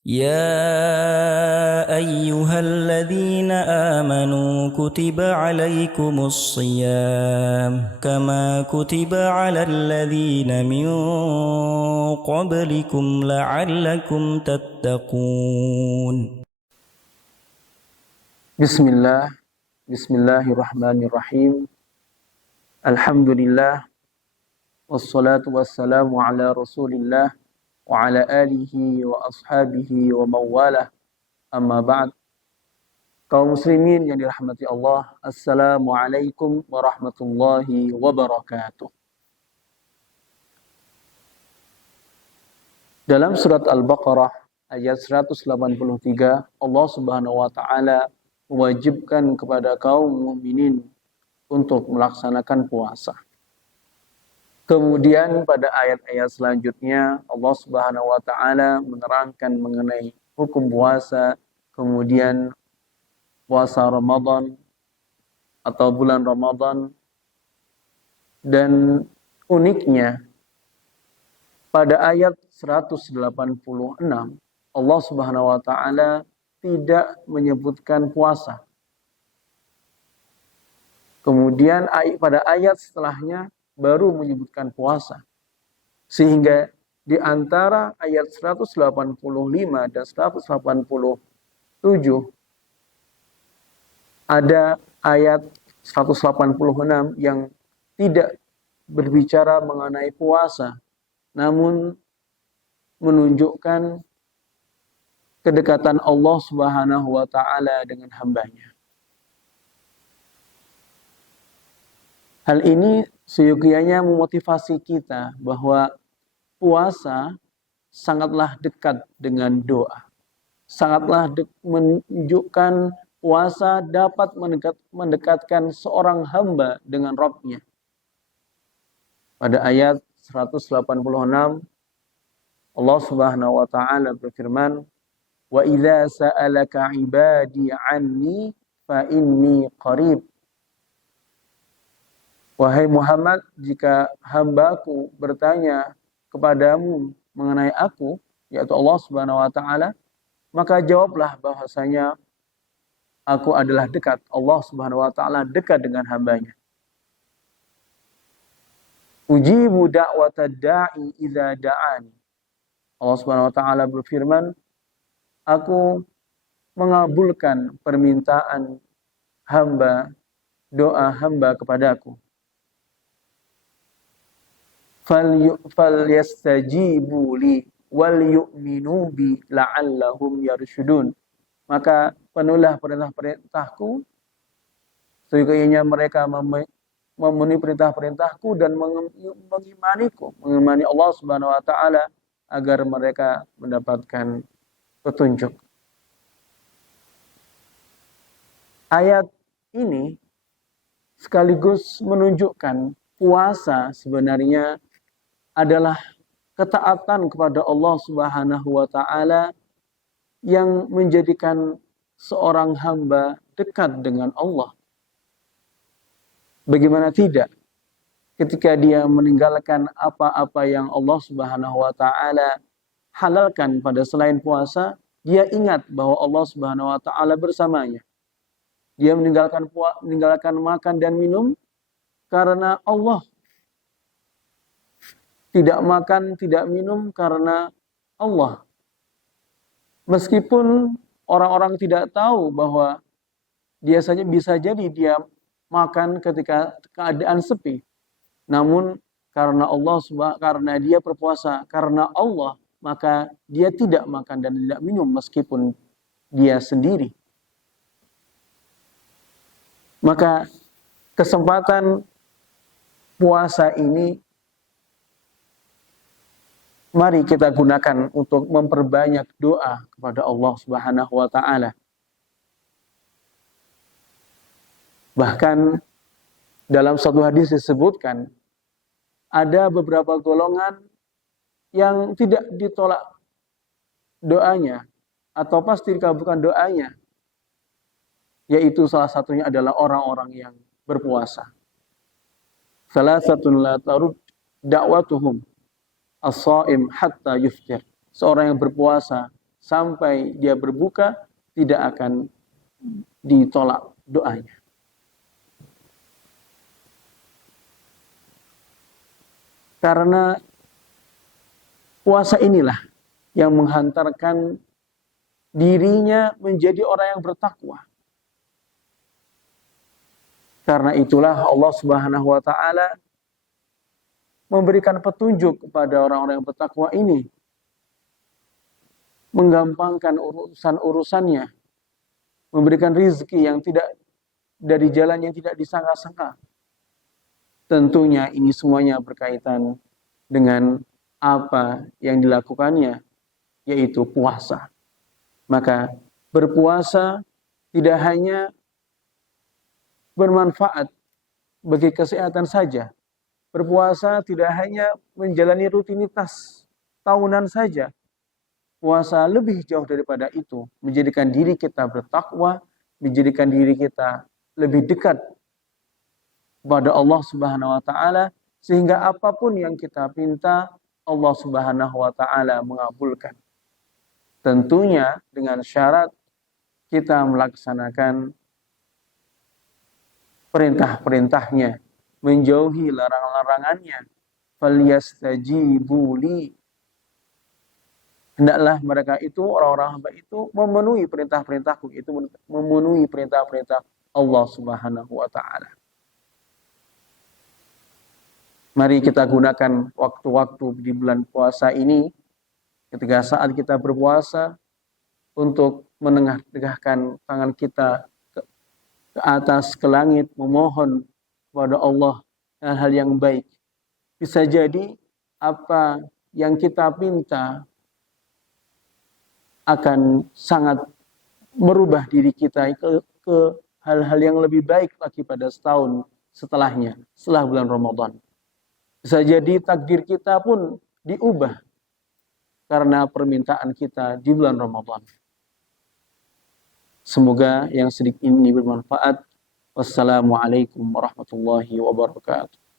يا أيها الذين آمنوا كتب عليكم الصيام كما كتب على الذين من قبلكم لعلكم تتقون. Bismillahirrahmanirrahim. Alhamdulillah wassalatu wassalamu ala Rasulillah wa ala alihi wa ashabihi wa mawalah. Amma ba'd. Kaum muslimin yang dirahmati Allah, assalamualaikum warahmatullahi wabarakatuh. Dalam surat Al-Baqarah ayat 183, Allah Subhanahu wa taala mewajibkan kepada kaum mukminin untuk melaksanakan puasa. Kemudian pada ayat-ayat selanjutnya Allah Subhanahu wa taala menerangkan mengenai hukum puasa, kemudian puasa Ramadan atau bulan Ramadan, dan uniknya pada ayat 186 Allah Subhanahu wa taala tidak menyebutkan puasa. Kemudian pada ayat setelahnya baru menyebutkan puasa. Sehingga di antara ayat 185 dan 187 ada ayat 186 yang tidak berbicara mengenai puasa, namun menunjukkan kedekatan Allah Subhanahu wa taala dengan hambanya. Hal ini seyogianya memotivasi kita bahwa puasa sangatlah dekat dengan doa. Sangatlah menunjukkan puasa dapat mendekatkan seorang hamba dengan Rabb-Nya. Pada ayat 186 Allah Subhanahu wa taala berfirman, "Wa idza sa'alaka 'ibadi 'anni fa inni qarib." Wahai Muhammad, jika hambaku bertanya kepadamu mengenai aku, yaitu Allah Subhanahu wa taala, maka jawablah bahwasanya aku adalah dekat. Allah Subhanahu wa taala dekat dengan hambanya. Ujibu da'watad da'i idza da'ani. Allah Subhanahu wa taala berfirman, aku mengabulkan permintaan hamba, doa hamba kepadaku. Falyastajibu li wal yu'minu bi la'allahum yarshudun. Maka penuhilah perintah-perintahku, sehingga mereka memenuhi perintah-perintahku dan mengimaniku, mengimani Allah Subhanahu wa taala agar mereka mendapatkan petunjuk. Ayat ini sekaligus menunjukkan puasa sebenarnya adalah ketaatan kepada Allah Subhanahu wa taala yang menjadikan seorang hamba dekat dengan Allah. Bagaimana tidak ketika dia meninggalkan apa-apa yang Allah Subhanahu wa taala halalkan pada selain puasa, dia ingat bahwa Allah Subhanahu wa taala bersamanya. Dia meninggalkan makan dan minum karena Allah, tidak makan, tidak minum karena Allah. Meskipun orang-orang tidak tahu bahwa biasanya bisa jadi dia makan ketika keadaan sepi. Namun karena karena dia berpuasa karena Allah, maka dia tidak makan dan tidak minum meskipun dia sendiri. Maka kesempatan puasa ini mari kita gunakan untuk memperbanyak doa kepada Allah Subhanahu wa taala. Bahkan dalam satu hadis disebutkan ada beberapa golongan yang tidak ditolak doanya atau pasti dikabulkan doanya, yaitu salah satunya adalah orang-orang yang berpuasa. Salasatun la tarud da'watuhum as-shaim hatta yuftir. Seorang yang berpuasa sampai dia berbuka tidak akan ditolak doanya. Karena puasa inilah yang menghantarkan dirinya menjadi orang yang bertakwa. Karena itulah Allah Subhanahu wa taala memberikan petunjuk kepada orang-orang yang bertakwa ini, menggampangkan urusan-urusannya, memberikan rizki yang tidak dari jalan yang tidak disangka-sangka. Tentunya ini semuanya berkaitan dengan apa yang dilakukannya, yaitu puasa. Maka berpuasa tidak hanya bermanfaat bagi kesehatan saja. Berpuasa tidak hanya menjalani rutinitas tahunan saja. Puasa lebih jauh daripada itu, menjadikan diri kita bertakwa, menjadikan diri kita lebih dekat kepada Allah Subhanahu wa taala, sehingga apapun yang kita pinta Allah Subhanahu wa taala mengabulkan. Tentunya dengan syarat kita melaksanakan perintah-perintahnya, menjauhi larangan-larangannya. Falyastajibu li. Hendaklah mereka itu, orang-orang hamba itu, memenuhi perintah-perintahku, itu memenuhi perintah-perintah Allah Subhanahu wa taala. Mari kita gunakan waktu-waktu di bulan puasa ini, ketika saat kita berpuasa, untuk menengadahkan tangan kita ke atas, ke langit, memohon kepada Allah hal-hal yang baik. Bisa jadi apa yang kita pinta akan sangat merubah diri kita ke hal-hal yang lebih baik lagi pada setahun setelahnya, setelah bulan Ramadan. Bisa jadi takdir kita pun diubah karena permintaan kita di bulan Ramadan. Semoga yang sedikit ini bermanfaat. Wassalamualaikum warahmatullahi wabarakatuh.